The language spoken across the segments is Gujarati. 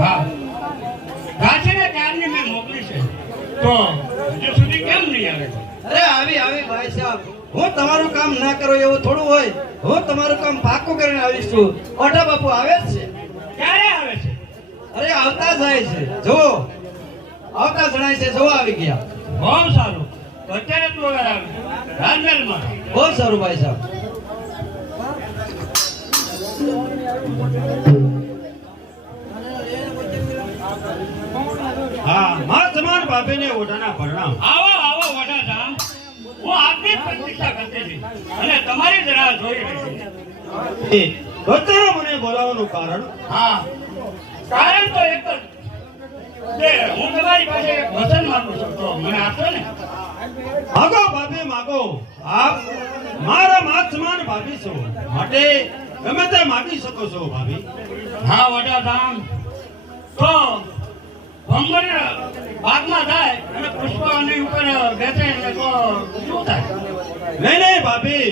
હા ગાછીને ચારની મેં મોકલી છે તો હજુ સુધી કેમ નહીં આવે? અરે આવી ભાઈ સાહેબ, હું તમારું કામ ના કરો એવું થોડું હોય. હું તમારું કામ પાકું કરીને આવીશ છું. ઓઢા બાપુ આવે જ છે. ક્યારે આવે છે? અરે આવતા જાય છે, જુઓ આવતા જણાય છે, જુઓ આવી ગયા. બહુ સારું. તો અત્યારે તું હવે રાજમહેલમાં. બહુ સારું ભાઈ સાહેબ. હા, માં સમાન ભાભીને ઓઢાના પરણામ. આવો આવો વડા ધામ. હું આપની જ પ્રતીક્ષા કરતી હતી અને તમારી જ રાહ જોઈ રહી હતી. અત્યારે મને બોલાવવાનું કારણ? હા, કારણ તો એક જ કે હું તમારી પાસે એક વચન માંગુ છું, તો મને આપશો ને? માગો ભાભી માગો. આપ મારા માં સમાન ભાભી છો, માટે ગમે તે માગી શકો છો ભાભી. હા વડા ધામ. તો ભંગર બાગમાં થાય અને પુષ્પની ઉપર બેસે એટલે તો શું થાય? નહીં ભાભી,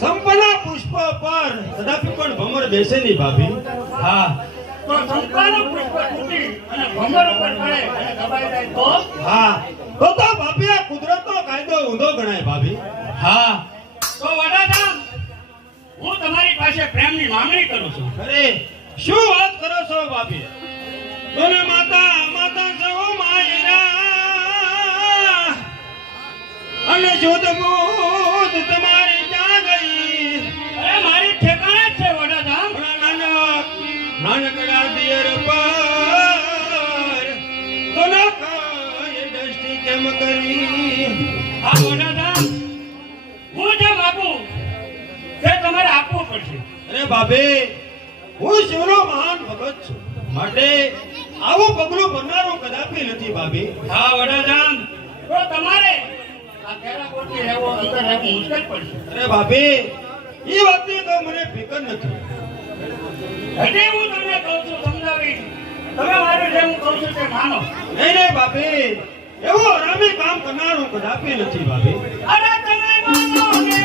સંપન્ન પુષ્પ પર કદાપી પણ ભમર બેસે નહીં ભાભી. હા, તો સંપાનું પુષ્પ તૂટી અને ભંગર ઉપર પડે અને દબાઈ જાય તો? હા, તો ભાભી આ કુદરતનો કાયદો ઊંધો ગણાય ભાભી. હા, તો વડાધામ હું તમારી પાસે પ્રેમની માંગણી કરું છું. અરે શું વાત કરો છો ભાભી? બોલે માતા માતા સૌ માયરા અને શુદ્ધ બુદ્ધ તમારી ક્યાં ગઈ? અરે મારી ઠેકાણે જ છે વડાધામ. નાનકડા દિયર પર તો ના કાય દ્રષ્ટિ કેમ કરી? આ વડાધામ હું જે માગું તે તમારે આપવું પડશે. અરે ભાભી, હું શિવનો મહાન ભગત છું, માટે આવું પગલું ભરનારું કદાપી નથી ભાભી. હા વડાધામ, તો તમારે આ કેરાકોટની રહેવો અંદર રહેવું મુશ્કેલ પડશે. અરે ભાભી, એ વાતની તો મને ફિકર નથી. હજી હું તમને કહું છું સમજાવી, તમે મારું જે હું કહું છું તે માનો. નહીં ભાભી, એવું હરામી કામ કરનારું કદાપી નથી ભાભી. અરે તમે માનો ને